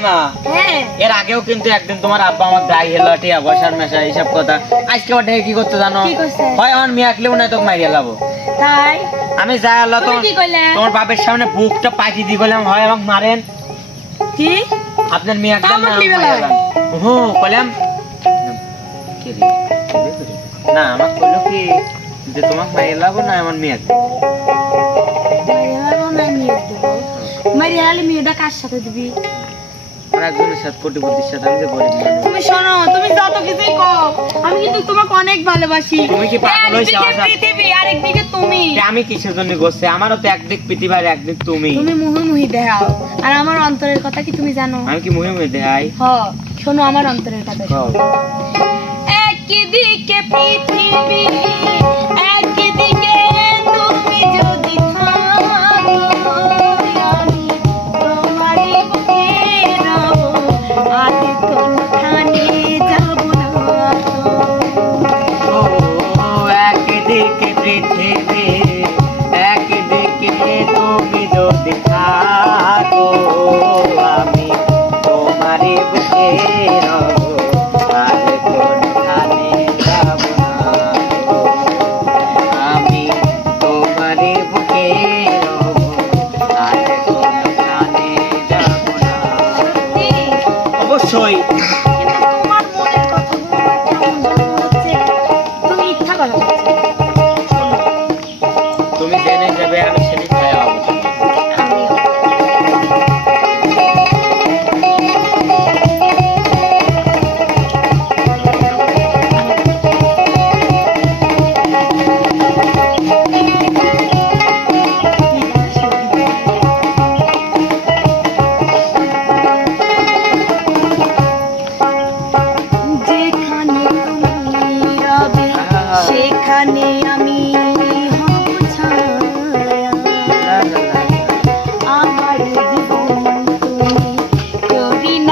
রাইমা হ্যাঁ। এর আগেও কিন্তু একদিন তোমার আব্বা আমার গাই হেলো টিয়া বসার মেশা এইসব কথা। আজকে ওটা কি করতে জানো? হয় আমার মেয়ে আঁকলেও না তোকে মারিয়ে লাবো। তাই? আমি যাই আল্লাহ তুমি তোমার কি কইলে তোমার বাপের সামনে বুকটা পাইটি দিয়ে গেলাম হয় আমাকে মারেন। কি? আপনার মেয়ে একদম। হুম কইলাম। না আমাকে কইলো কি যে তোমাকে মারিয়ে লাবো না আমার মেয়ে মারিয়ালি মেয়েটা কার সাথে দিবি? আর একজনের সাথে কোটিপতির সাথে আমি যে গরিব মানুষ তুমি শোনো তুমি যত কিছুই কও আমি কিন্তু তোমাকে অনেক ভালোবাসি। তুমি কি পাগল হইছো একদিকে? পৃথিবী আরেকদিকে তুমি। আমি কিসের জন্য করছি আমারও তো একদিক পৃথিবী আর একদিক তুমি। তুমি মুহে মুহি দেখাও আর আমার অন্তরের কথা কি তুমি জানো? আমি কি মুহে মুহে দেখাই হ শোনো আমার অন্তরের কথা কও। একদিকে পৃথিবী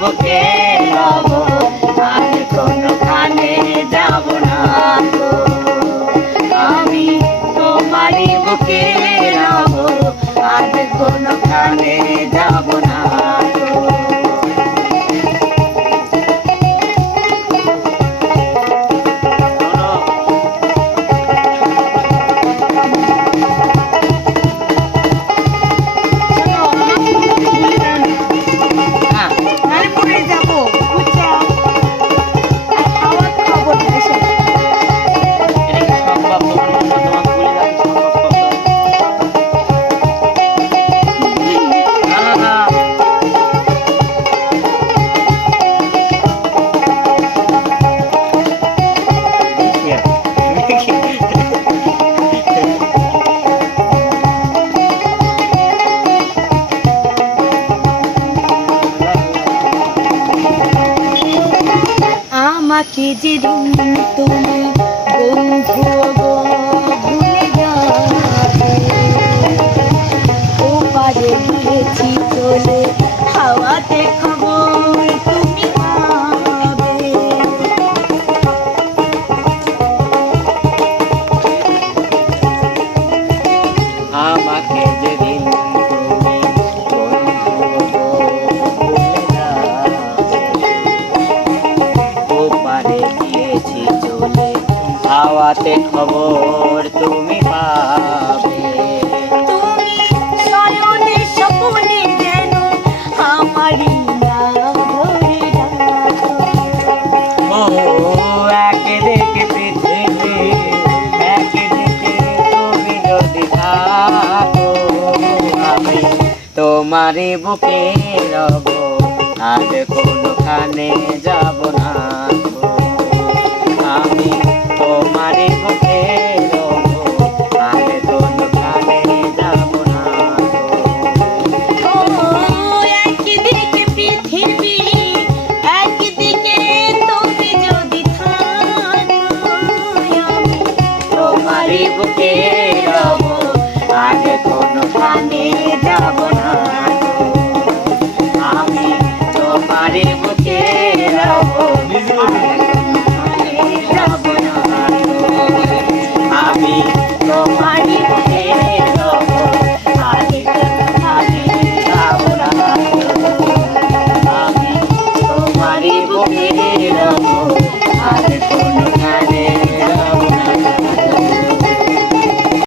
বুকে রব আর কোনখানে যাব না। আমাকে যে দিন তুমি বন্ধু ভুলে যাবে ও পারে গিয়েছি চলে হাওয়াতে খবর তুমি আমাকে যেদিন তুমি যদি থাকো আমি তোমারই বুকে রব আর কোনখানে যাব না। Hit me.